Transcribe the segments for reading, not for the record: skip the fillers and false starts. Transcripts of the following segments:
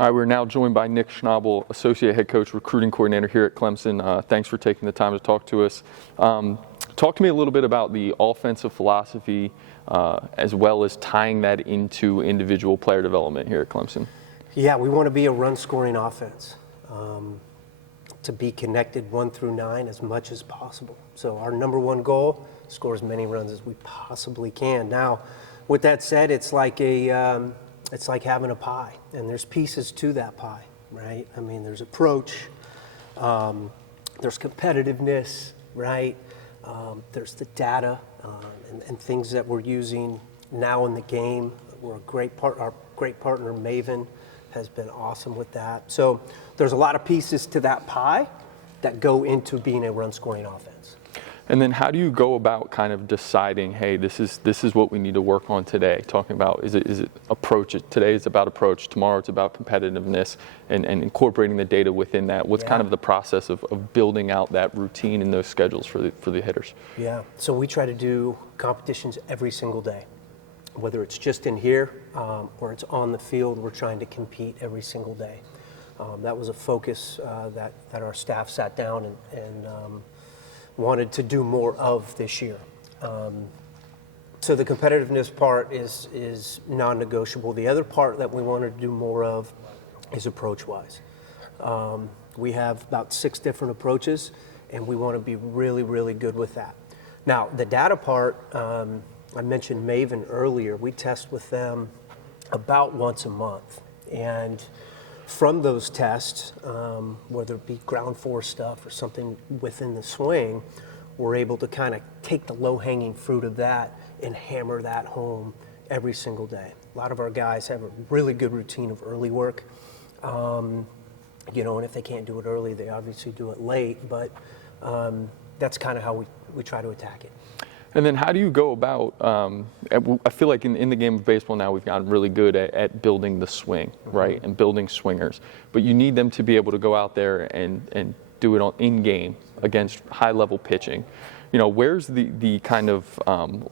All right, we're now joined by Nick Schnabel, Associate Head Coach, Recruiting Coordinator here at Clemson. Thanks for taking the time to talk to us. Talk to me a little bit about the offensive philosophy as well as tying that into individual player development here at Clemson. Yeah, we want to be a run-scoring offense, to be connected 1 through 9 as much as possible. So our number one goal, score as many runs as we possibly can. Now, with that said, it's like having a pie, and there's pieces to that pie, right? I mean, there's approach, there's competitiveness, right? There's the data and things that we're using now in the game. We're our great partner, Maven, has been awesome with that. So there's a lot of pieces to that pie that go into being a run-scoring offense. And then how do you go about kind of deciding, hey, this is what we need to work on today? Talking about, is it approach? Today is about approach. Tomorrow it's about competitiveness and incorporating the data within that. What's kind of the process of building out that routine and those schedules for the hitters? Yeah, so we try to do competitions every single day. Whether it's just in here or it's on the field, we're trying to compete every single day. That was a focus that our staff sat down and wanted to do more of this year. So the competitiveness part is non-negotiable. The other part that we wanted to do more of is approach-wise. We have about 6 different approaches, and we want to be really, really good with that. Now, the data part, I mentioned Maven earlier. We test with them about once a month. And from those tests, whether it be ground force stuff or something within the swing, we're able to kind of take the low-hanging fruit of that and hammer that home every single day. A lot of our guys have a really good routine of early work. And if they can't do it early, they obviously do it late. But that's kind of how we try to attack it. And then how do you go about, I feel like in the game of baseball now we've gotten really good at building the swing, right, and building swingers. But you need them to be able to go out there and do it in-game against high-level pitching. Where's the kind of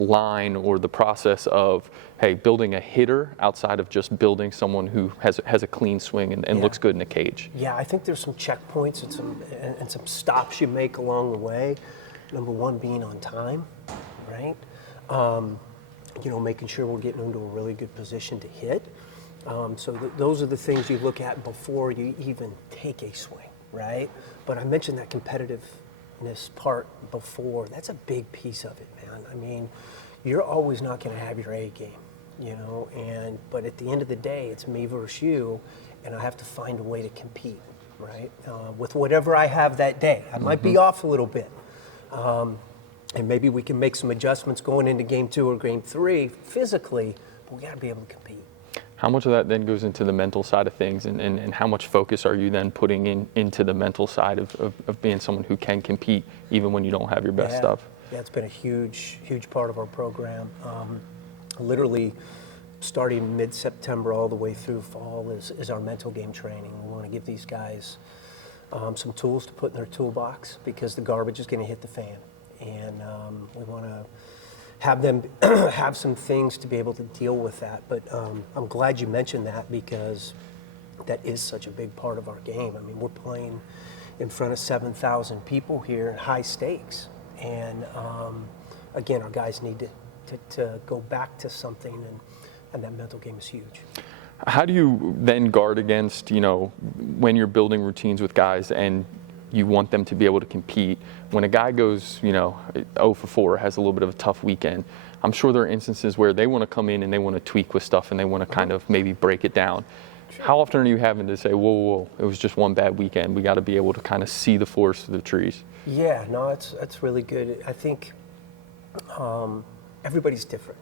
line or the process of, hey, building a hitter outside of just building someone who has a clean swing and looks good in a cage? Yeah, I think there's some checkpoints and some stops you make along the way. Number one, being on time. Right? Making sure we're getting into a really good position to hit. So those are the things you look at before you even take a swing, right? But I mentioned that competitiveness part before. That's a big piece of it, man. I mean, you're always not going to have your A game, but at the end of the day, it's me versus you, and I have to find a way to compete, right? With whatever I have that day. I might be off a little bit. And maybe we can make some adjustments going into game 2 or game 3 physically, but we got to be able to compete. How much of that then goes into the mental side of things, and how much focus are you then putting into the mental side of being someone who can compete even when you don't have your best stuff? Yeah, it's been a huge, huge part of our program. Literally starting mid-September all the way through fall is our mental game training. We want to give these guys some tools to put in their toolbox because the garbage is going to hit the fan. And we want to have them have some things to be able to deal with that. But I'm glad you mentioned that because that is such a big part of our game. I mean, we're playing in front of 7,000 people here at high stakes. And again, our guys need to go back to something, and that mental game is huge. How do you then guard against, when you're building routines with guys and you want them to be able to compete? When a guy goes, 0 for 4, has a little bit of a tough weekend, I'm sure there are instances where they want to come in and they want to tweak with stuff and they want to kind of maybe break it down. Sure. How often are you having to say, whoa, it was just one bad weekend? We got to be able to kind of see the forest through the trees. Yeah, no, that's really good. I think everybody's different.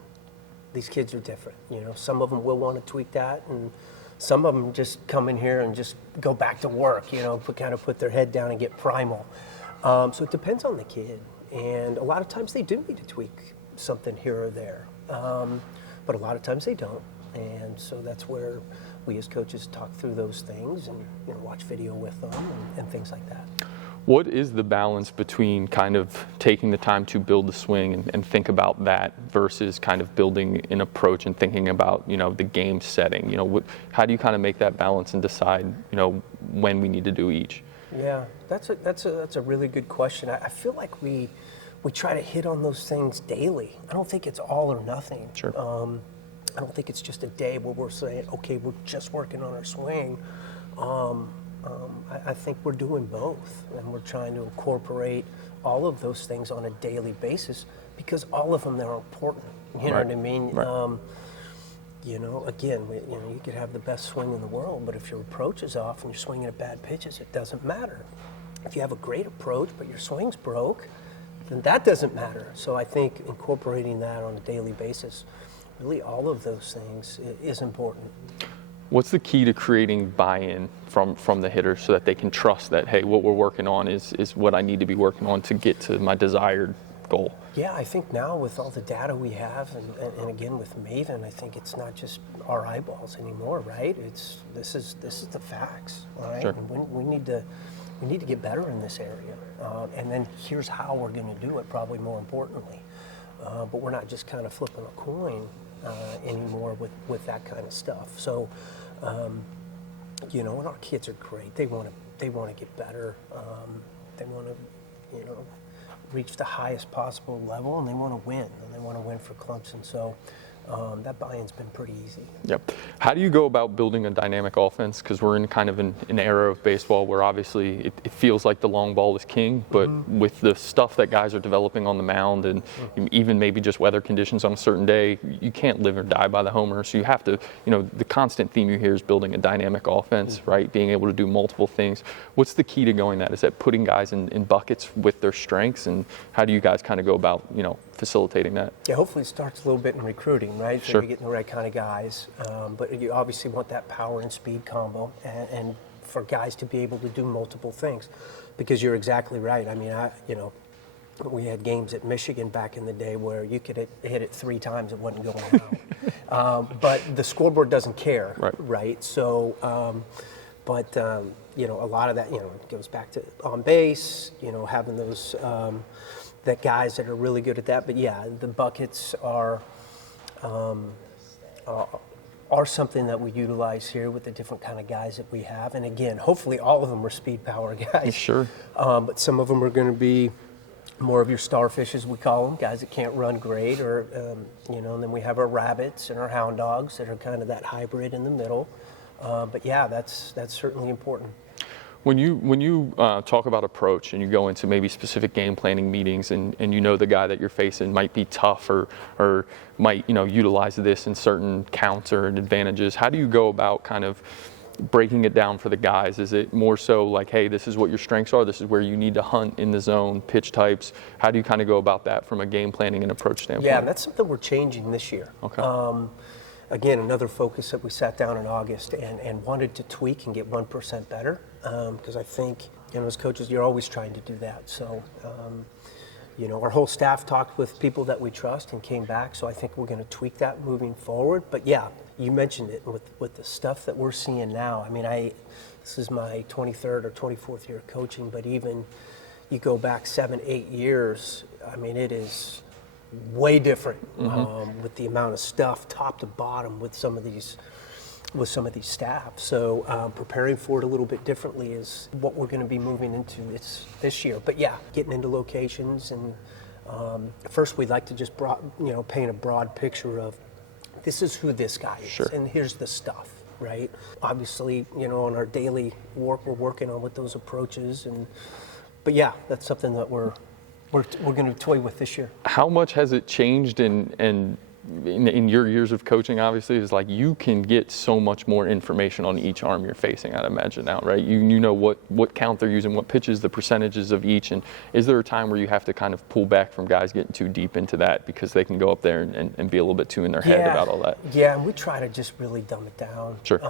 These kids are different. Some of them will want to tweak that, and some of them just come in here and just go back to work, put their head down and get primal. So it depends on the kid. And a lot of times they do need to tweak something here or there. But a lot of times they don't. And so that's where we as coaches talk through those things and watch video with them and things like that. What is the balance between kind of taking the time to build the swing and think about that versus kind of building an approach and thinking about, the game setting? How do you kind of make that balance and decide, when we need to do each? Yeah, that's a really good question. I feel like we try to hit on those things daily. I don't think it's all or nothing. Sure. I don't think it's just a day where we're saying, okay, we're just working on our swing. I think we're doing both, and we're trying to incorporate all of those things on a daily basis because all of them are important. You know what I mean? Right. Again, you could have the best swing in the world, but if your approach is off and you're swinging at bad pitches, it doesn't matter. If you have a great approach, but your swing's broke, then that doesn't matter. So I think incorporating that on a daily basis, really all of those things is important. What's the key to creating buy-in from the hitter so that they can trust that, hey, what we're working on is what I need to be working on to get to my desired goal? Yeah, I think now with all the data we have, and again with Maven, I think it's not just our eyeballs anymore, right? This is the facts, all right? Sure. And we need to get better in this area, and then here's how we're going to do it. Probably more importantly, but we're not just kind of flipping a coin anymore with that kind of stuff. So, and our kids are great. They want to get better. They want to, reach the highest possible level, and they want to win, and they want to win for Clemson. So that buy-in's been pretty easy. Yep. How do you go about building a dynamic offense? Because we're in kind of an era of baseball where obviously it feels like the long ball is king, but with the stuff that guys are developing on the mound and even maybe just weather conditions on a certain day, you can't live or die by the homer. So you have to, the constant theme you hear is building a dynamic offense, right? Being able to do multiple things. What's the key to going that? Is that putting guys in buckets with their strengths? And how do you guys kind of go about, facilitating that? Yeah, hopefully it starts a little bit in recruiting, right? So Sure. you're getting the right kind of guys. But you obviously want that power and speed combo, and for guys to be able to do multiple things. Because you're exactly right. I mean, we had games at Michigan back in the day where you could hit it 3 times, it wasn't going out. But the scoreboard doesn't care, right? So, a lot of that, goes back to on base, having those that guys that are really good at that. But yeah, the buckets are something that we utilize here with the different kind of guys that we have. And again, hopefully all of them are speed power guys. Sure. But some of them are going to be more of your starfishes, we call them, guys that can't run great, or and then we have our rabbits and our hound dogs that are kind of that hybrid in the middle. But yeah, that's certainly important. When you talk about approach and you go into maybe specific game planning meetings and the guy that you're facing might be tough or might utilize this in certain counts or advantages, how do you go about kind of breaking it down for the guys? Is it more so like, hey, this is what your strengths are, this is where you need to hunt in the zone, pitch types? How do you kind of go about that from a game planning and approach standpoint? Yeah, that's something we're changing this year. Okay. Again, another focus that we sat down in August and wanted to tweak and get 1% better, because I think, as coaches, you're always trying to do that. So, our whole staff talked with people that we trust and came back, so I think we're going to tweak that moving forward. But yeah, you mentioned it with the stuff that we're seeing now. I mean, this is my 23rd or 24th year of coaching, but even you go back 7-8 years, I mean, it is way different with the amount of stuff top to bottom with some of these staff. So preparing for it a little bit differently is what we're going to be moving into this year. But yeah, getting into locations, and first we'd like to just paint a broad picture of this is who this guy is, Sure. and here's the stuff, right? Obviously, on our daily work, we're working on with those approaches, but yeah, that's something that we're going to toy with this year. How much has it changed in your years of coaching? Obviously, is like you can get so much more information on each arm you're facing, I'd imagine now, right? You know what count they're using, what pitches, the percentages of each. And is there a time where you have to kind of pull back from guys getting too deep into that because they can go up there and be a little bit too in their head about all that? Yeah, and we try to just really dumb it down. Sure.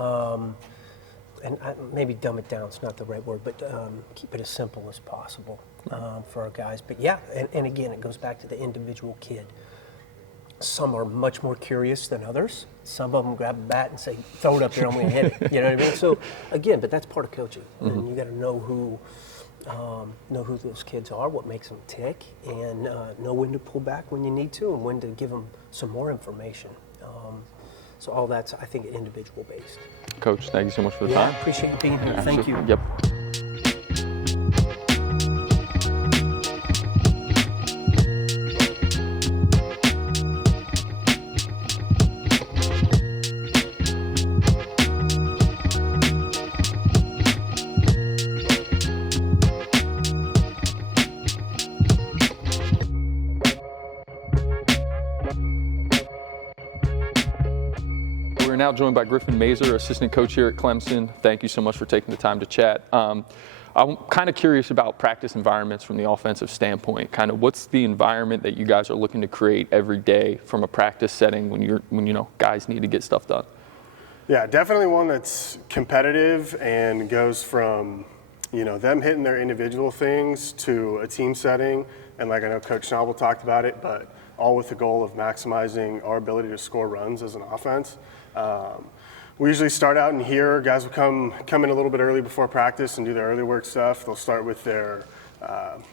And maybe dumb it down is not the right word, but keep it as simple as possible for our guys. But yeah, and again, it goes back to the individual kid. Some are much more curious than others. Some of them grab a bat and say, throw it up there, I'm going to hit it. You know what I mean? So again, but that's part of coaching. And you got to know know who those kids are, what makes them tick, and know when to pull back when you need to and when to give them some more information. So all that's, I think, individual based. Coach, thank you so much for the Yeah, time. appreciate you being here. Thank you. Yep. We're now joined by Griffin Mazer, assistant coach here at Clemson. Thank you so much for taking the time to chat. I'm kind of curious about practice environments from the offensive standpoint. Kind of what's the environment that you guys are looking to create every day from a practice setting when guys need to get stuff done? Yeah, definitely one that's competitive and goes from them hitting their individual things to a team setting. And like I know Coach Schnabel talked about it, but all with the goal of maximizing our ability to score runs as an offense. We usually start out in here. Guys will come in a little bit early before practice and do their early work stuff. They'll start with their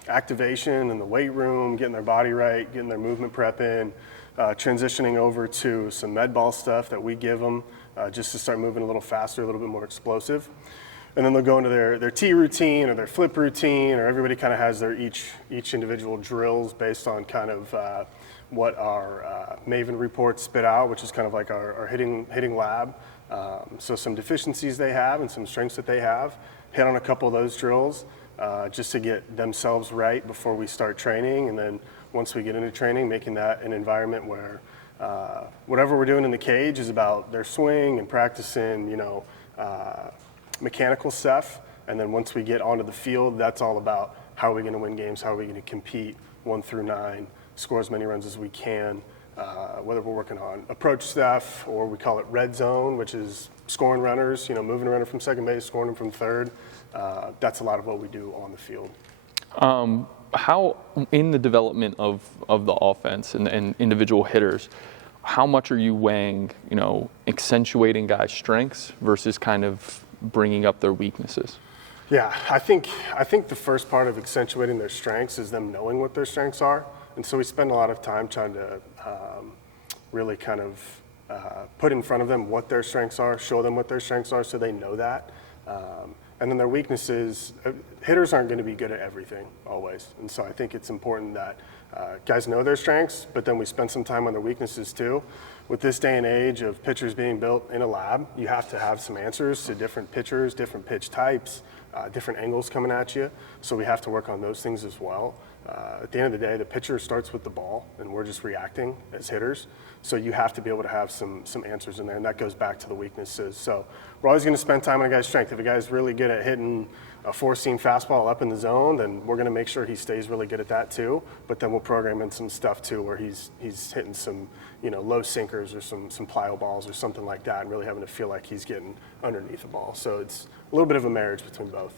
activation in the weight room, getting their body right, getting their movement prep in, transitioning over to some med ball stuff that we give them just to start moving a little faster, a little bit more explosive. And then they'll go into their T routine or their flip routine, or everybody kind of has their each individual drills based on kind of what our Maven reports spit out, which is kind of like our hitting lab. So some deficiencies they have and some strengths that they have. Hit on a couple of those drills just to get themselves right before we start training. And then once we get into training, making that an environment where whatever we're doing in the cage is about their swing and practicing, mechanical stuff. And then once we get onto the field, that's all about how are we going to win games, how are we going to compete 1 through 9, score as many runs as we can, whether we're working on approach stuff or we call it red zone, which is scoring runners, moving a runner from second base, scoring them from third. That's a lot of what we do on the field. How, in the development of the offense and individual hitters, how much are you weighing, accentuating guys' strengths versus kind of bringing up their weaknesses? Yeah, I think the first part of accentuating their strengths is them knowing what their strengths are. And so we spend a lot of time trying to really kind of put in front of them what their strengths are, show them what their strengths are so they know that. And then their weaknesses, hitters aren't going to be good at everything always. And so I think it's important that guys know their strengths, but then we spend some time on their weaknesses too. With this day and age of pitchers being built in a lab, you have to have some answers to different pitchers, different pitch types, different angles coming at you. So we have to work on those things as well. At the end of the day, the pitcher starts with the ball, and we're just reacting as hitters. So you have to be able to have some answers in there, and that goes back to the weaknesses. So we're always going to spend time on a guy's strength. If a guy's really good at hitting a 4-seam fastball up in the zone, then we're going to make sure he stays really good at that too. But then we'll program in some stuff too, where he's hitting some low sinkers or some plyo balls or something like that, and really having to feel like he's getting underneath the ball. So it's a little bit of a marriage between both.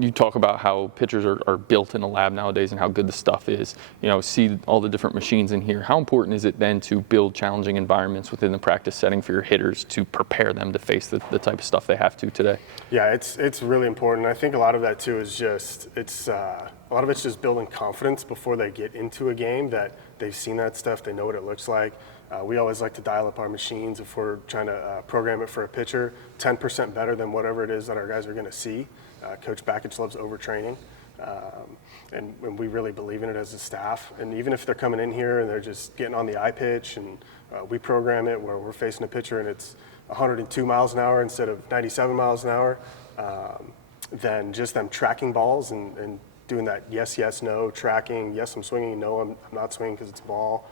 You talk about how pitchers are built in a lab nowadays and how good the stuff is. See all the different machines in here. How important is it then to build challenging environments within the practice setting for your hitters to prepare them to face the type of stuff they have to today? Yeah, it's really important. I think a lot of that too is just a lot of it's just building confidence before they get into a game that they've seen that stuff, they know what it looks like. We always like to dial up our machines if we're trying to program it for a pitcher, 10% better than whatever it is that our guys are going to see. Coach Bakich loves overtraining, and we really believe in it as a staff. And even if they're coming in here and they're just getting on the eye pitch and we program it where we're facing a pitcher and it's 102 miles an hour instead of 97 miles an hour, then just them tracking balls and doing that yes, no, tracking, yes, I'm swinging, no, I'm not swinging because it's a ball.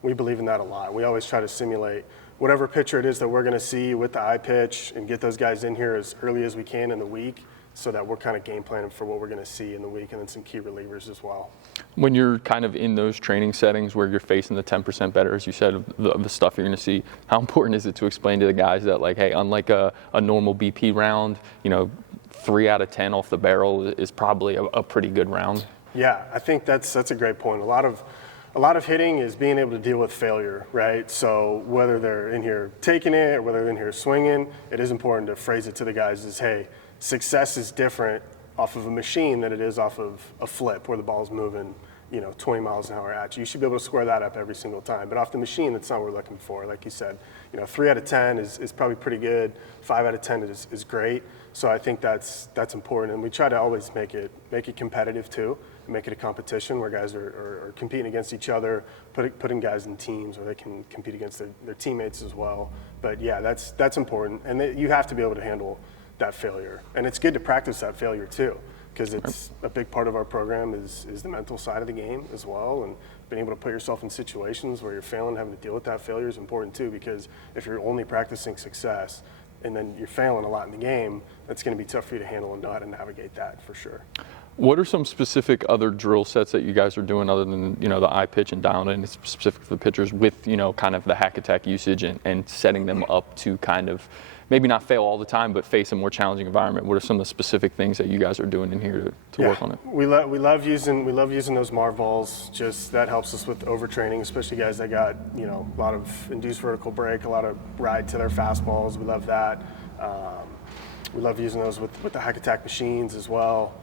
We believe in that a lot. We always try to simulate whatever pitcher it is that we're going to see with the eye pitch and get those guys in here as early as we can in the week so that we're kind of game planning for what we're going to see in the week, and then some key relievers as well. When you're kind of in those training settings where you're facing the 10% better, as you said, of the stuff you're going to see, how important is it to explain to the guys that, like, hey, unlike a normal BP round, 3 out of 10 off the barrel is probably a pretty good round? Yeah, I think that's a great point. A lot of hitting is being able to deal with failure, right? So whether they're in here taking it or whether they're in here swinging, it is important to phrase it to the guys as, hey, success is different off of a machine than it is off of a flip where the ball's moving, 20 miles an hour at you. You should be able to square that up every single time. But off the machine, that's not what we're looking for. Like you said, 3 out of 10 is probably pretty good. 5 out of 10 is great. So I think that's important. And we try to always make it competitive too, and make it a competition where guys are competing against each other, putting guys in teams where they can compete against their teammates as well. But yeah, that's important. And you have to be able to handle that failure. And it's good to practice that failure too, because it's a big part of our program is the mental side of the game as well. And being able to put yourself in situations where you're failing, having to deal with that failure is important too, because if you're only practicing success and then you're failing a lot in the game, that's going to be tough for you to handle and know how to navigate that for sure. What are some specific other drill sets that you guys are doing other than, the eye pitch and down, and it's specific to the pitchers with, kind of the hack attack usage and setting them up to kind of maybe not fail all the time, but face a more challenging environment? What are some of the specific things that you guys are doing in here to work on it? We love using those Marv balls. Just that helps us with overtraining, especially guys that got a lot of induced vertical break, a lot of ride to their fastballs. We love that. We love using those with the hack attack machines as well.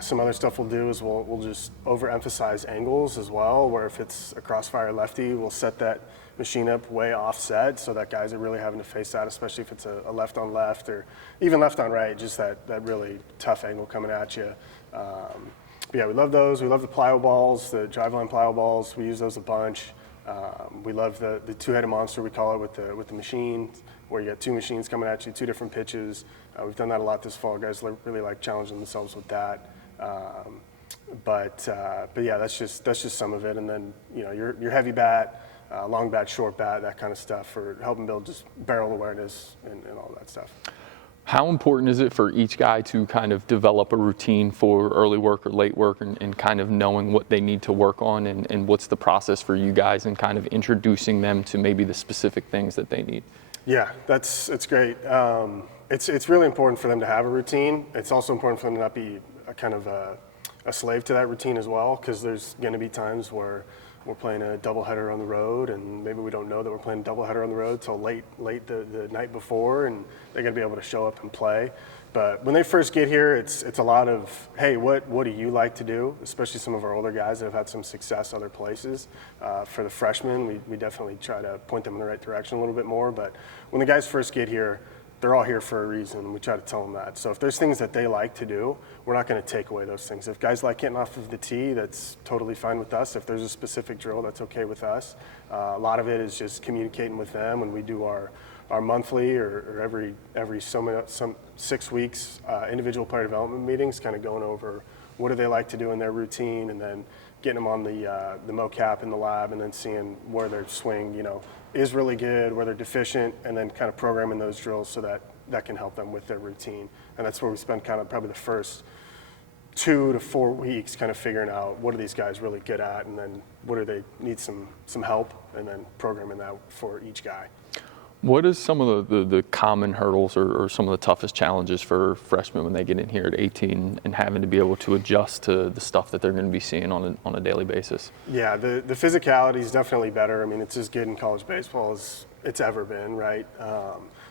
Some other stuff we'll do is we'll just overemphasize angles as well, where if it's a crossfire lefty, we'll set that machine up way offset so that guys are really having to face that, especially if it's a left on left or even left on right, just that really tough angle coming at you. But yeah, we love those. We love the plyo balls, the driveline plyo balls. We use those a bunch. We love the two-headed monster, we call it, with the machine, where you got 2 machines coming at you, 2 different pitches. We've done that a lot this fall. Guys really like challenging themselves with that. But yeah, that's just some of it. And then your heavy bat, long bat, short bat, that kind of stuff for helping build just barrel awareness and all that stuff. How important is it for each guy to kind of develop a routine for early work or late work and kind of knowing what they need to work on and what's the process for you guys and kind of introducing them to maybe the specific things that they need? Yeah, it's great. It's really important for them to have a routine. It's also important for them to not be a kind of a slave to that routine as well, because there's going to be times where we're playing a doubleheader on the road, and maybe we don't know that we're playing a doubleheader on the road till late the night before, and they're going to be able to show up and play. But when they first get here, it's a lot of, hey, what do you like to do? Especially some of our older guys that have had some success other places. For the freshmen, we definitely try to point them in the right direction a little bit more. But when the guys first get here, they're all here for a reason. We try to tell them that. So if there's things that they like to do, we're not going to take away those things. If guys like getting off of the tee, that's totally fine with us. If there's a specific drill, that's okay with us. A lot of it is just communicating with them when we do our monthly or every some 6 weeks individual player development meetings, kind of going over what do they like to do in their routine, and then getting them on the mocap in the lab, and then seeing where their swing is really good, where they're deficient, and then kind of programming those drills so that can help them with their routine. And that's where we spend kind of probably the first 2 to 4 weeks kind of figuring out what are these guys really good at, and then what do they need some help, and then programming that for each guy. What is some of the common hurdles or some of the toughest challenges for freshmen when they get in here at 18 and having to be able to adjust to the stuff that they're going to be seeing on a daily basis? Yeah, the physicality is definitely better. I mean, it's as good in college baseball as it's ever been, right?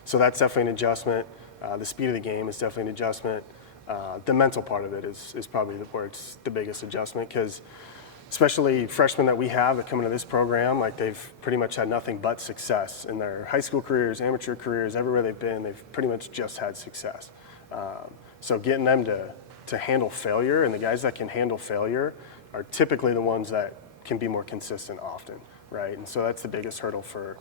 So that's definitely an adjustment. The speed of the game is definitely an adjustment. The mental part of it is probably where it's the biggest adjustment, because especially freshmen that we have that come into this program, like they've pretty much had nothing but success in their high school careers, amateur careers, everywhere they've been, they've pretty much just had success. So getting them to handle failure, and the guys that can handle failure are typically the ones that can be more consistent often, right? And so that's the biggest hurdle for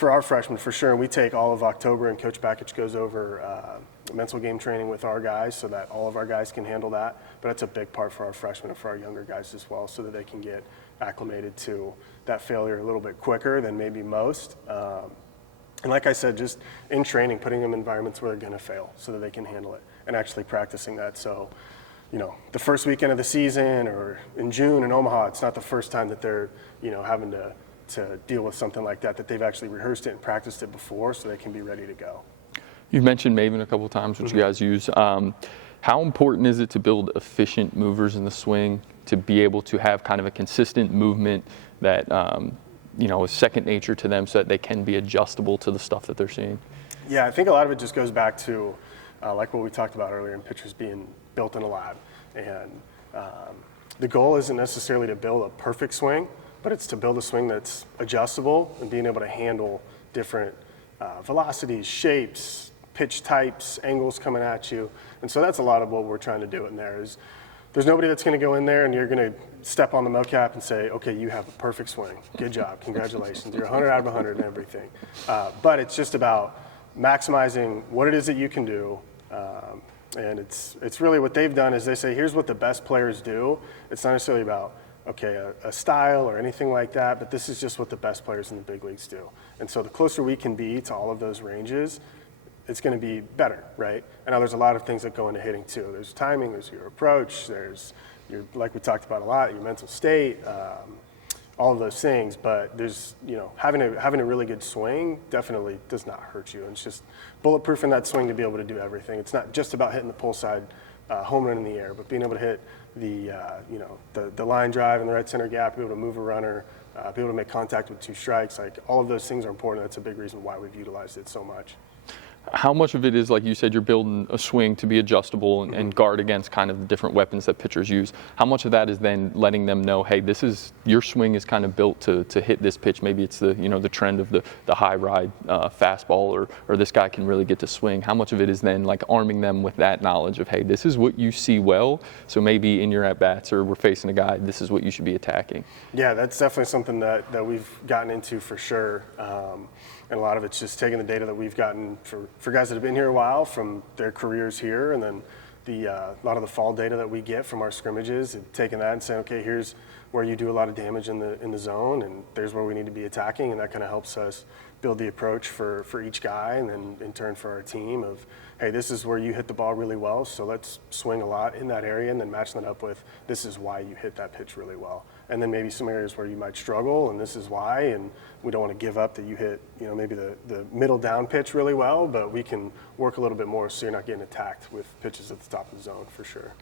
our freshmen, for sure. And we take all of October, and Coach Bakich goes over mental game training with our guys so that all of our guys can handle that. But that's a big part for our freshmen and for our younger guys as well, so that they can get acclimated to that failure a little bit quicker than maybe most. And like I said, just in training, putting them in environments where they're going to fail so that they can handle it, and actually practicing that. So, the first weekend of the season or in June in Omaha, it's not the first time that they're, having to deal with something like that they've actually rehearsed it and practiced it before, so they can be ready to go. You've mentioned Maven a couple of times, which you guys use. How important is it to build efficient movers in the swing, to be able to have kind of a consistent movement that is second nature to them, so that they can be adjustable to the stuff that they're seeing? Yeah, I think a lot of it just goes back to like what we talked about earlier in pitchers being built in a lab. And the goal isn't necessarily to build a perfect swing, but it's to build a swing that's adjustable and being able to handle different velocities, shapes, pitch types, angles coming at you. And so that's a lot of what we're trying to do in there. Is there's nobody that's going to go in there and you're going to step on the mocap and say, okay, you have a perfect swing. Good job. Congratulations. You're 100 out of 100 and everything. But it's just about maximizing what it is that you can do. And it's really what they've done is they say, here's what the best players do. It's not necessarily about, okay, a style or anything like that, but this is just what the best players in the big leagues do. And so the closer we can be to all of those ranges, it's going to be better, right? And now there's a lot of things that go into hitting too. There's timing, there's your approach, there's your, like we talked about a lot, your mental state, all of those things. But there's, having a really good swing definitely does not hurt you. And it's just bulletproofing that swing to be able to do everything. It's not just about hitting the pull side home run in the air, but being able to hit the line drive in the right center gap, be able to move a runner, be able to make contact with 2 strikes. Like all of those things are important. That's a big reason why we've utilized it so much. How much of it is, like you said, you're building a swing to be adjustable and guard against kind of the different weapons that pitchers use? How much of that is then letting them know, hey, your swing is kind of built to hit this pitch? Maybe it's the trend of the high ride fastball, or this guy can really get to swing. How much of it is then like arming them with that knowledge of, hey, this is what you see well, so maybe in your at-bats or we're facing a guy, this is what you should be attacking? Yeah, that's definitely something that we've gotten into for sure. And a lot of it's just taking the data that we've gotten for guys that have been here a while from their careers here, and then a lot of the fall data that we get from our scrimmages, and taking that and saying, okay, here's where you do a lot of damage in the zone, and there's where we need to be attacking, and that kind of helps us build the approach for each guy, and then in turn for our team of, hey, this is where you hit the ball really well, so let's swing a lot in that area, and then match that up with this is why you hit that pitch really well. And then maybe some areas where you might struggle, and this is why, and we don't want to give up that you hit, maybe the middle down pitch really well, but we can work a little bit more so you're not getting attacked with pitches at the top of the zone for sure.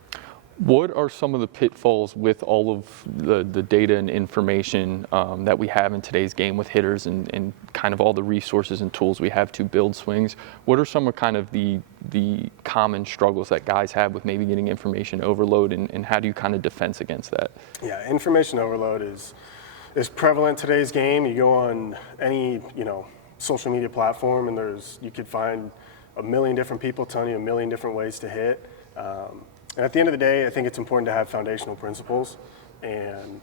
What are some of the pitfalls with all of the data and information that we have in today's game with hitters and kind of all the resources and tools we have to build swings? What are some of kind of the common struggles that guys have with maybe getting information overload, and how do you kind of defense against that? Yeah, information overload is prevalent in today's game. You go on any social media platform and you could find a million different people telling you a million different ways to hit. And at the end of the day, I think it's important to have foundational principles and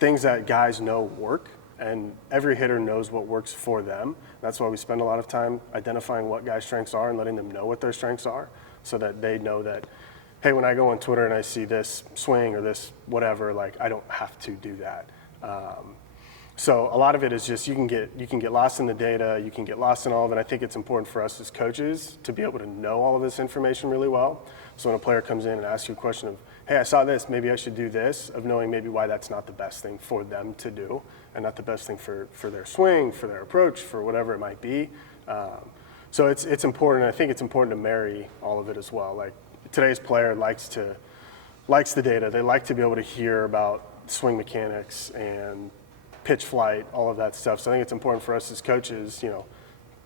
things that guys know work, and every hitter knows what works for them. That's why we spend a lot of time identifying what guys' strengths are and letting them know what their strengths are, so that they know that, hey, when I go on Twitter and I see this swing or this whatever, like I don't have to do that. So a lot of it is just you can get lost in the data, you can get lost in all of it. I think it's important for us as coaches to be able to know all of this information really well. So when a player comes in and asks you a question of, hey, I saw this, maybe I should do this, of knowing maybe why that's not the best thing for them to do and not the best thing for their swing, for their approach, for whatever it might be. So it's important. I think it's important to marry all of it as well. Like today's player likes the data. They like to be able to hear about swing mechanics and pitch flight, all of that stuff. So I think it's important for us as coaches,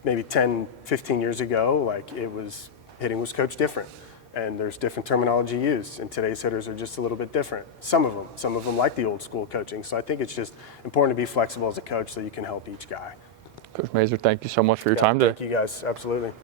maybe 10, 15 years ago, like hitting was coached different. And there's different terminology used, and today's hitters are just a little bit different. Some of them like the old school coaching. So I think it's just important to be flexible as a coach so you can help each guy. Coach Mazur, thank you so much for your time today. Thank you guys, absolutely.